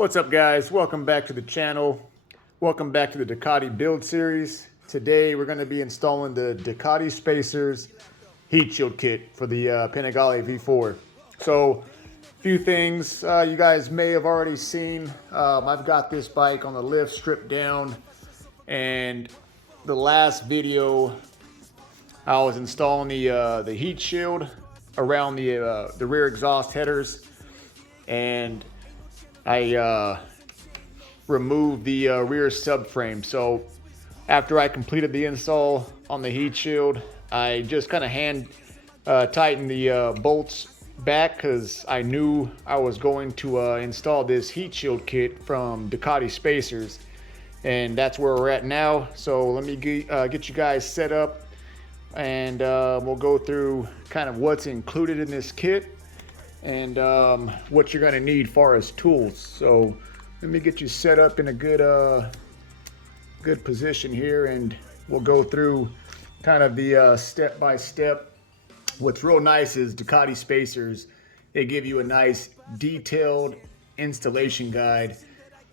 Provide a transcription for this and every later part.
What's up, guys? Welcome back to the channel. Welcome back to the Ducati build series. Today we're going to be installing the Ducati Spacers heat shield kit for the Panigale V4. So a few things you guys may have already seen. I've got this bike on the lift stripped down, and the last video I was installing the heat shield around the rear exhaust headers, and I removed the rear subframe. So after I completed the install on the heat shield, I just kind of hand tightened the bolts back because I knew I was going to install this heat shield kit from Ducati Spacers, and that's where we're at now. So let me get you guys set up, and we'll go through kind of what's included in this kit and what you're going to need far as tools. So let me get you set up in a good position here, and we'll go through kind of the step by step. What's real nice is Ducati Spacers, they give you a nice detailed installation guide,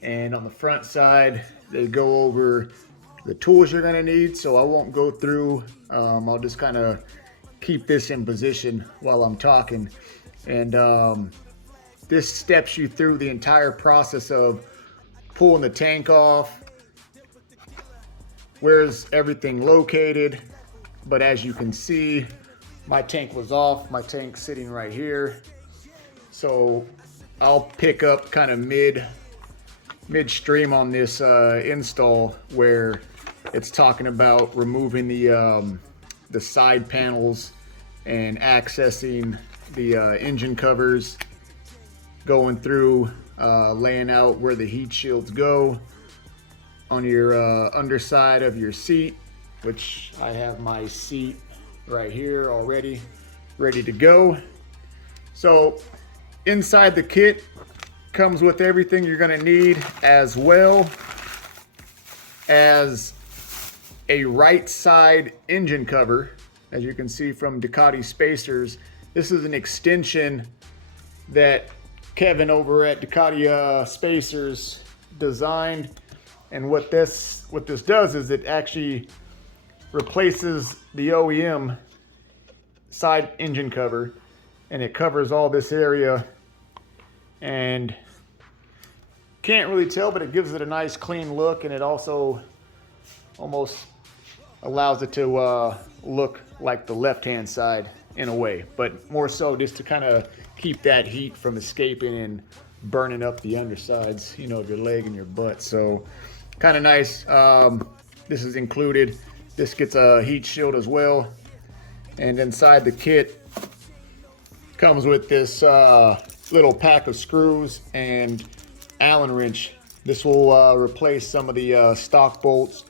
and on the front side they go over the tools you're going to need. So I won't go through, I'll just kind of keep this in position while I'm talking. And this steps you through the entire process of pulling the tank off, where's everything located. But as you can see, my tank was off. My tank's sitting right here. So I'll pick up kind of midstream on this install, where it's talking about removing the side panels and accessing the engine covers, going through laying out where the heat shields go on your underside of your seat, which I have my seat right here already ready to go. So inside the kit comes with everything you're going to need, as well as a right side engine cover. As you can see from Ducati Spacers, this is an extension that Kevin over at Ducati Spacers designed. And what this does is it actually replaces the OEM side engine cover, and it covers all this area, and can't really tell, but it gives it a nice clean look, and it also almost allows it to look like the left-hand side in a way, but more so just to kind of keep that heat from escaping and burning up the undersides, you know, of your leg and your butt. So kind of nice. This is included. This gets a heat shield as well, and inside the kit comes with this little pack of screws and Allen wrench. This will replace some of the stock bolts.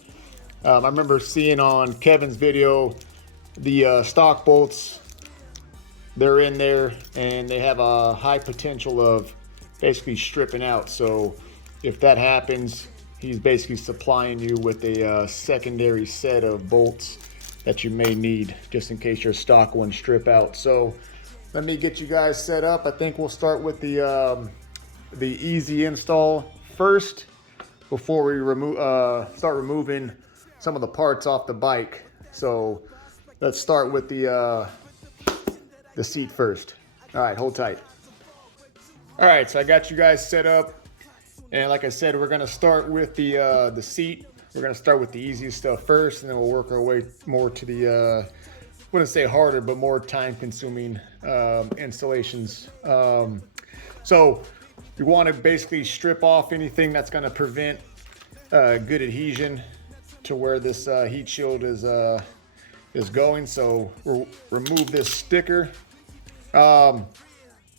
I remember seeing on Kevin's video the stock bolts, they're in there and they have a high potential of basically stripping out. So if that happens, he's basically supplying you with a secondary set of bolts that you may need just in case your stock ones strip out. So let me get you guys set up. I think we'll start with the easy install first before we start removing some of the parts off the bike. So let's start with the seat first. All right, hold tight. All right, so I got you guys set up, and like I said, we're gonna start with the seat. We're gonna start with the easiest stuff first, and then we'll work our way more to the wouldn't say harder, but more time-consuming installations. So we want to basically strip off anything that's going to prevent good adhesion to where this heat shield is going. So we'll remove this sticker, and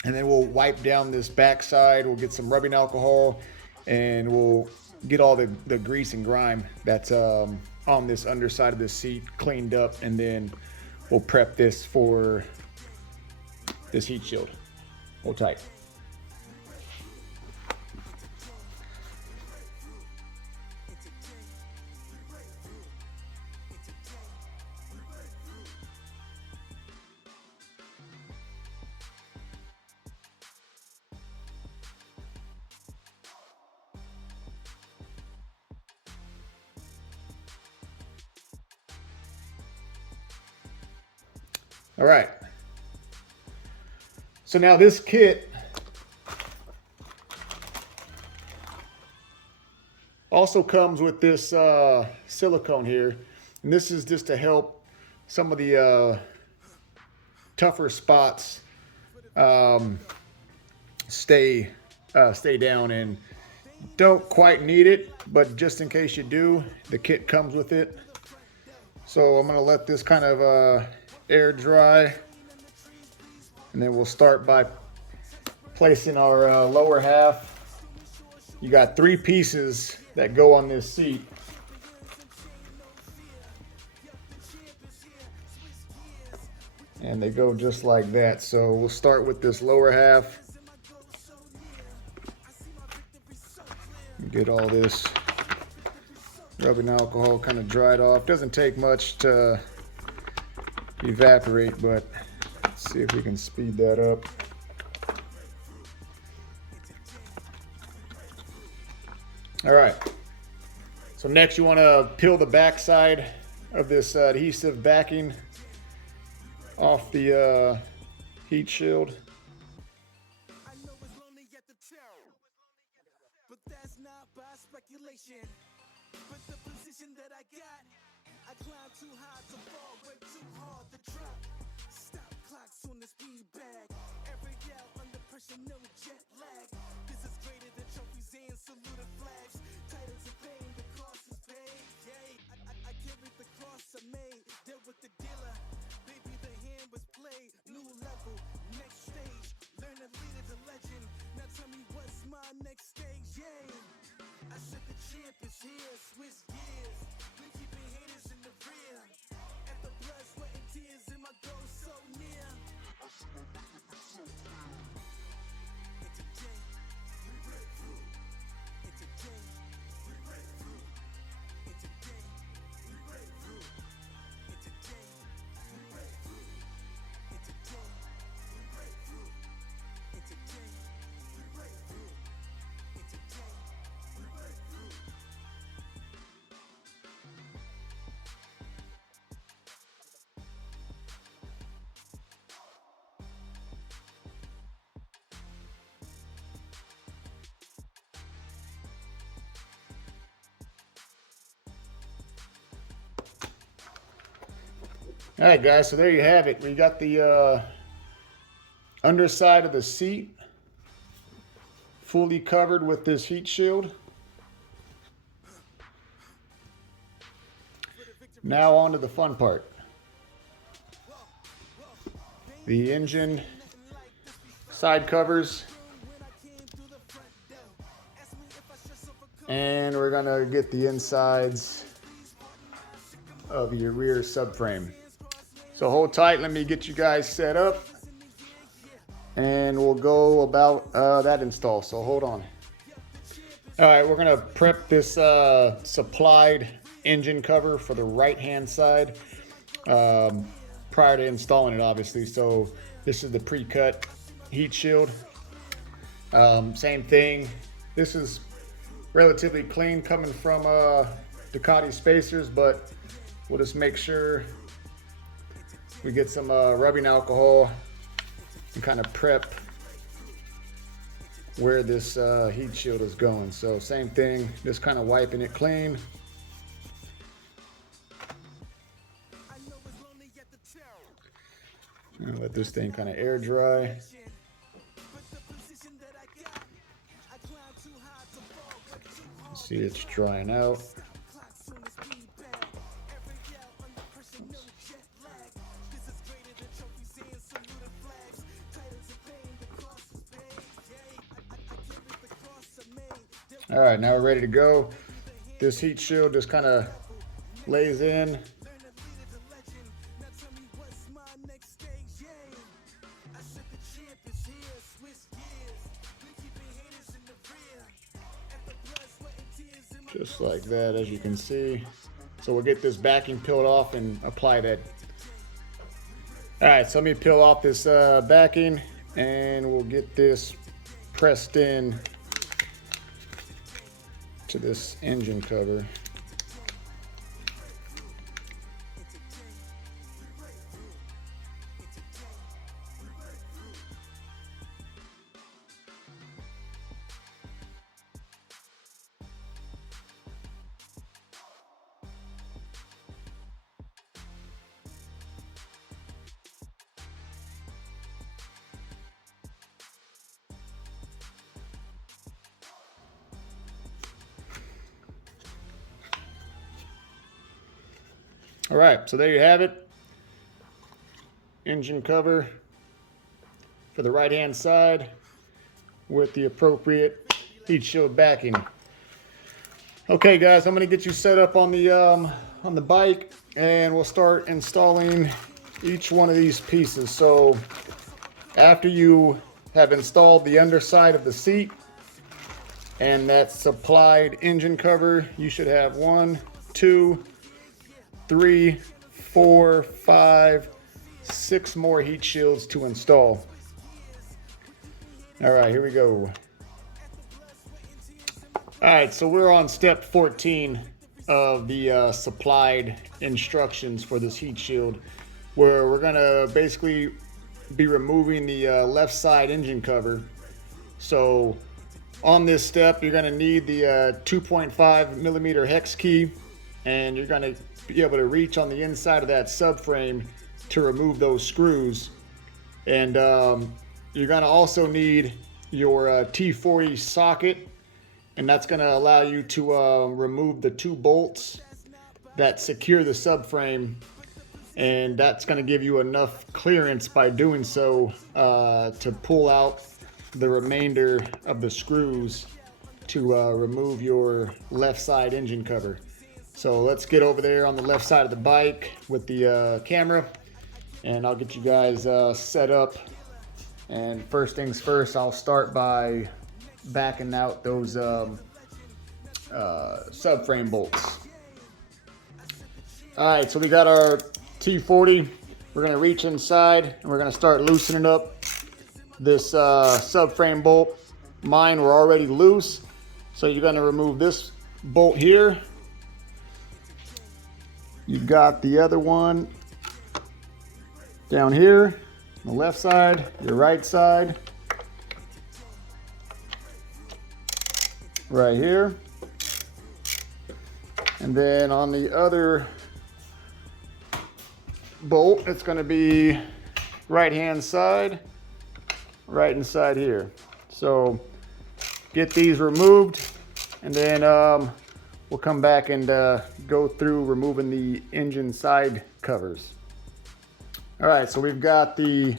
then we'll wipe down this backside. We'll get some rubbing alcohol, and we'll get all the grease and grime that's on this underside of the seat cleaned up, and then we'll prep this for this heat shield. Hold tight. All right. So now this kit also comes with this silicone here. And this is just to help some of the tougher spots stay down, and don't quite need it, but just in case you do, the kit comes with it. So I'm gonna let this kind of air dry, and then we'll start by placing our lower half. You got 3 pieces that go on this seat. And they go just like that. So we'll start with this lower half. Get all this rubbing alcohol kind of dried off. Doesn't take much to evaporate, but let's see if we can speed that up. All right. So next you want to peel the back side of this adhesive backing off the heat shield. All right, guys, so there you have it. We got the underside of the seat fully covered with this heat shield. Now on to the fun part. The engine side covers. And we're gonna get the insides of your rear subframe. So hold tight, let me get you guys set up, and we'll go about that install, so hold on. All right, we're gonna prep this supplied engine cover for the right-hand side prior to installing it, obviously. So this is the pre-cut heat shield. Same thing. This is relatively clean coming from Ducati spacers, but we'll just make sure we get some rubbing alcohol and kind of prep where this heat shield is going. So same thing, just kind of wiping it clean. And let this thing kind of air dry. See, it's drying out. All right, now we're ready to go. This heat shield just kind of lays in. Just like that, as you can see. So we'll get this backing peeled off and apply that. All right, so let me peel off this backing, and we'll get this pressed in to this engine cover. All right, so there you have it. Engine cover for the right-hand side with the appropriate heat shield backing. Okay, guys, I'm going to get you set up on the bike, and we'll start installing each one of these pieces. So after you have installed the underside of the seat and that supplied engine cover, you should have 1, 2, 3, 4, 5, 6 more heat shields to install. All right, here we go. All right, so we're on step 14 of the supplied instructions for this heat shield, where we're gonna basically be removing the left side engine cover. So on this step, you're gonna need the 2.5 millimeter hex key, and you're gonna be able to reach on the inside of that subframe to remove those screws. And you're gonna also need your T40 socket, and that's going to allow you to remove the 2 bolts that secure the subframe, and that's going to give you enough clearance by doing so to pull out the remainder of the screws to remove your left side engine cover. So let's get over there on the left side of the bike with the camera, and I'll get you guys set up. And first things first, I'll start by backing out those subframe bolts. All right, so we got our T40. We're gonna reach inside and we're gonna start loosening up this subframe bolt. Mine were already loose, so you're gonna remove this bolt here. You've got the other one down here, on the left side, your right side. Right here, and then on the other bolt, it's going to be right hand side, right inside here. So get these removed, and then we'll come back and go through removing the engine side covers. All right, so we've got the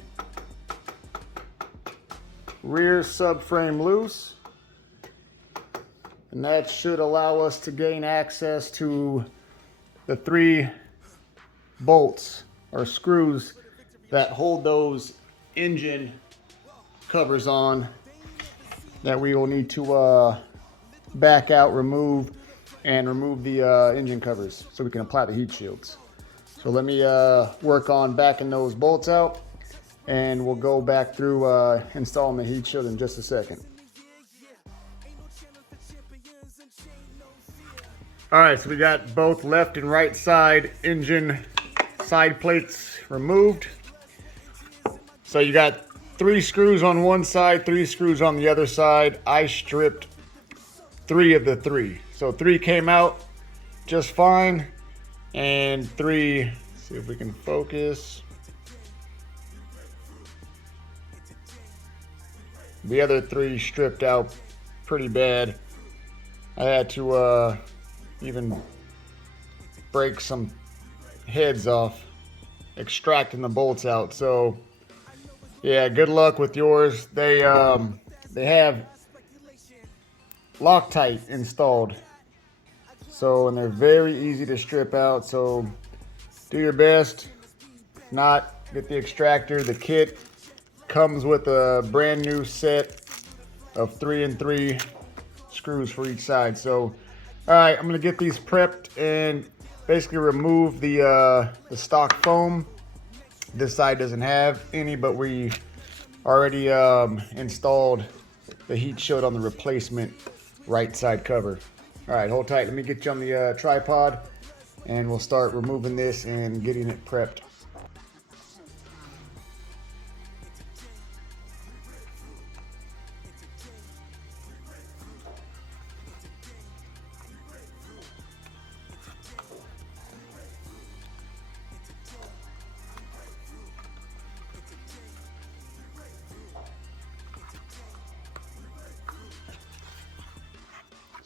rear subframe loose, and that should allow us to gain access to the 3 bolts or screws that hold those engine covers on that we will need to back out, remove the engine covers so we can apply the heat shields. So let me work on backing those bolts out, and we'll go back through installing the heat shield in just a second. All right, so we got both left and right side engine side plates removed. So you got 3 screws on one side, 3 screws on the other side. I stripped 3 of the 3. So 3 came out just fine, and 3, see if we can focus. The other 3 stripped out pretty bad. I had to even break some heads off extracting the bolts out. So yeah, good luck with yours. They have Loctite installed, so, and they're very easy to strip out, so do your best. If not, get the extractor. The kit comes with a brand new set of 3 and 3 screws for each side. So all right, I'm gonna get these prepped and basically remove the stock foam. This side doesn't have any, but we already installed the heat shield on the replacement right side cover. All right, hold tight. Let me get you on the tripod, and we'll start removing this and getting it prepped.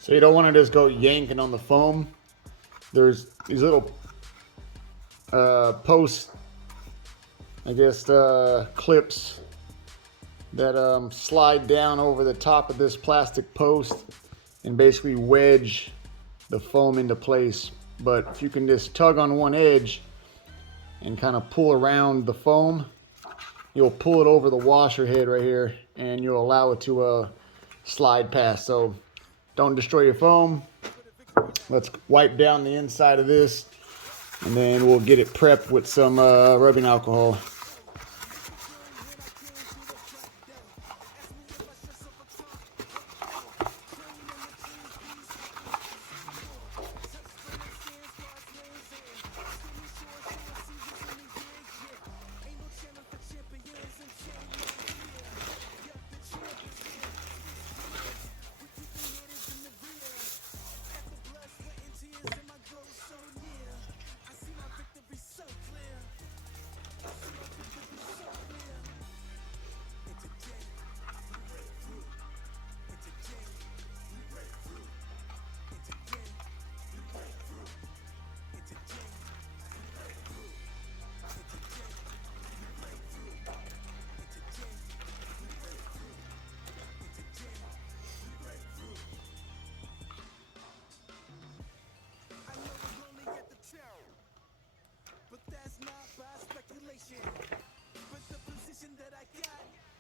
So you don't want to just go yanking on the foam. There's these little post, I guess, clips that slide down over the top of this plastic post and basically wedge the foam into place. But if you can just tug on one edge and kind of pull around the foam, you'll pull it over the washer head right here and you'll allow it to slide past. So don't destroy your foam. Let's wipe down the inside of this and then we'll get it prepped with some rubbing alcohol.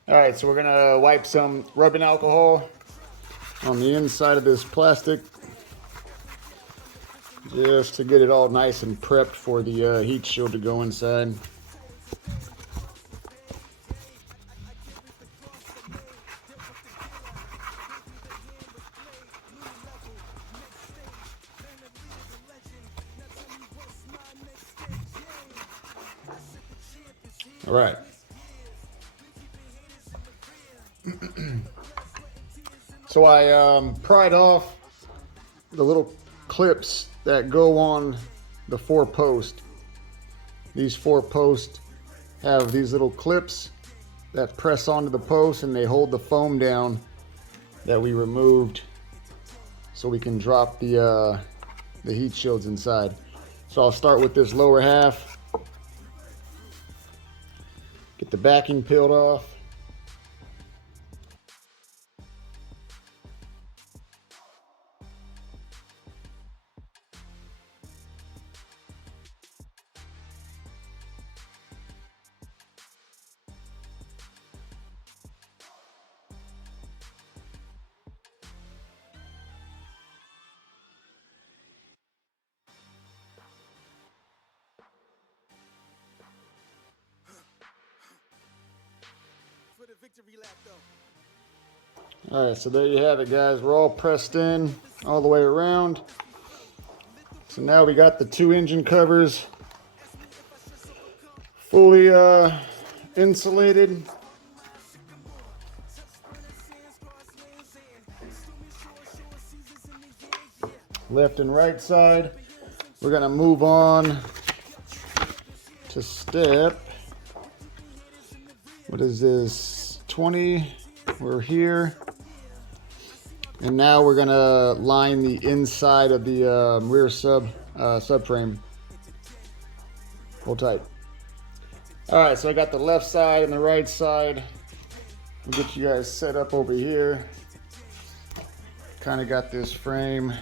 All right, so we're gonna wipe some rubbing alcohol on the inside of this plastic just to get it all nice and prepped for the heat shield to go inside. All right. So I pried off the little clips that go on the 4 posts. These 4 posts have these little clips that press onto the post and they hold the foam down that we removed so we can drop the heat shields inside. So I'll start with this lower half. Get the backing peeled off. All right, so there you have it, guys. We're all pressed in all the way around. So now we got the 2 engine covers fully insulated. Left and right side. We're gonna move on to step, what is this, 20? We're here. And now we're gonna line the inside of the rear subframe. Hold tight. All right, so I got the left side and the right side. I'll get you guys set up over here. Kind of got this frame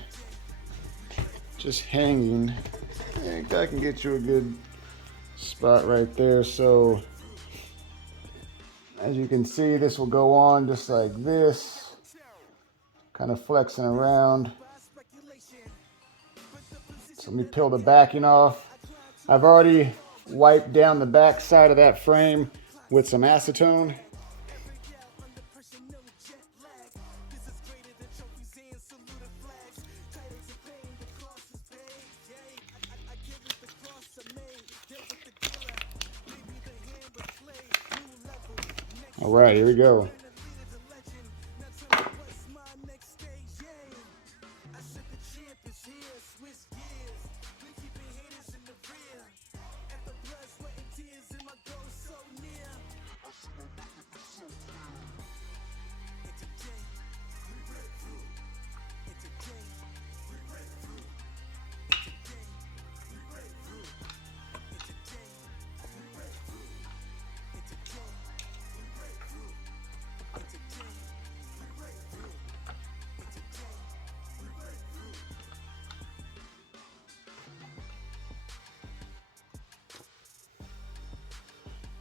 just hanging. I think I can get you a good spot right there. So as you can see, this will go on just like this. Kind of flexing around. So let me peel the backing off. I've already wiped down the back side of that frame with some acetone. All right, here we go.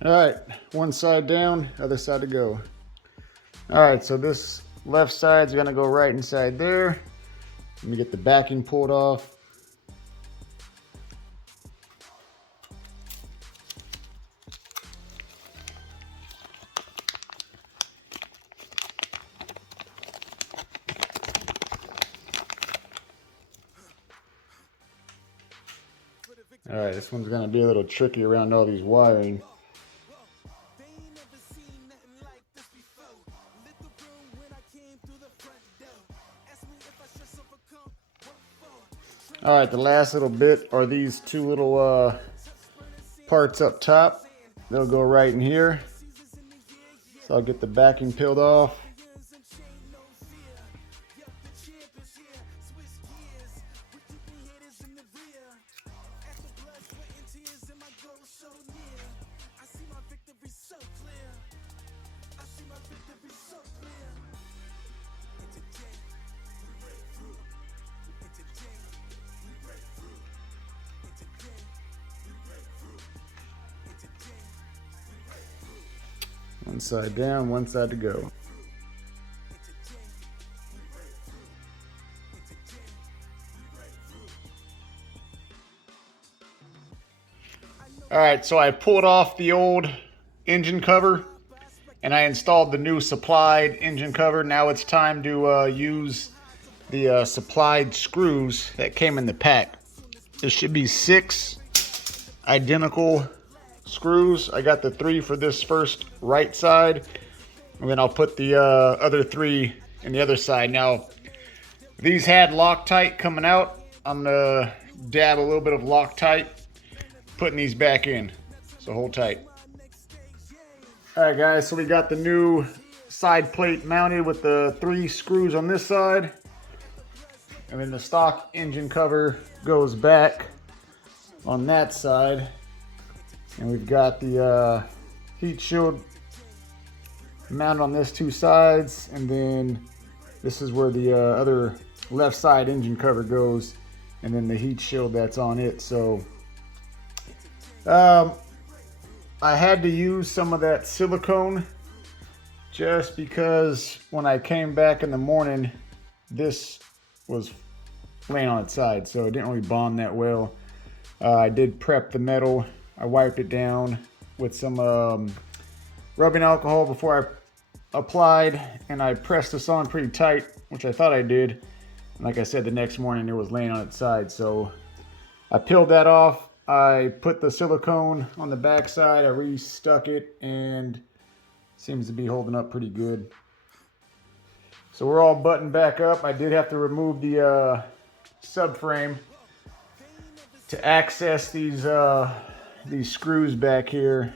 All right, one side down, other side to go. All right, so this left side's gonna go right inside there. Let me get the backing pulled off. All right, this one's gonna be a little tricky around all these wiring. All right, the last little bit are these two little parts up top. They'll go right in here. So I'll get the backing peeled off. One side down, one side to go. All right, so I pulled off the old engine cover and I installed the new supplied engine cover. Now it's time to use the supplied screws that came in the pack. There should be 6 identical screws. I got the 3 for this first right side, and then I'll put the other 3 in the other side. Now, these had Loctite coming out. I'm gonna dab a little bit of Loctite, putting these back in, so hold tight. All right guys, so we got the new side plate mounted with the 3 screws on this side, and then the stock engine cover goes back on that side. And we've got the heat shield mounted on this 2 sides, and then this is where the other left side engine cover goes, and then the heat shield that's on it. So I had to use some of that silicone just because when I came back in the morning, this was laying on its side, so it didn't really bond that well. I did prep the metal. I wiped it down with some rubbing alcohol before I applied, and I pressed this on pretty tight, which I thought I did. And like I said, the next morning it was laying on its side. So I peeled that off. I put the silicone on the back side. I restuck it, and it seems to be holding up pretty good. So we're all buttoned back up. I did have to remove the subframe to access these screws back here.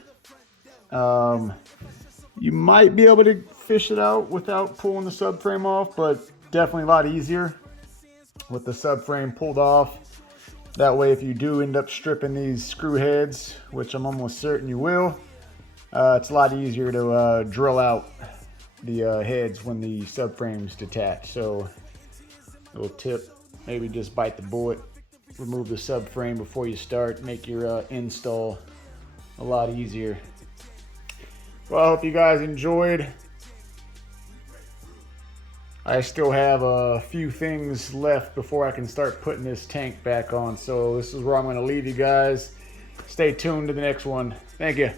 You might be able to fish it out without pulling the subframe off, but definitely a lot easier with the subframe pulled off. That way, if you do end up stripping these screw heads, which I'm almost certain you will, it's a lot easier to drill out the heads when the subframe's detached. So, little tip, maybe just bite the bullet. Remove the subframe before you start. Make your install a lot easier. Well, I hope you guys enjoyed. I still have a few things left before I can start putting this tank back on. So this is where I'm going to leave you guys. Stay tuned to the next one. Thank you.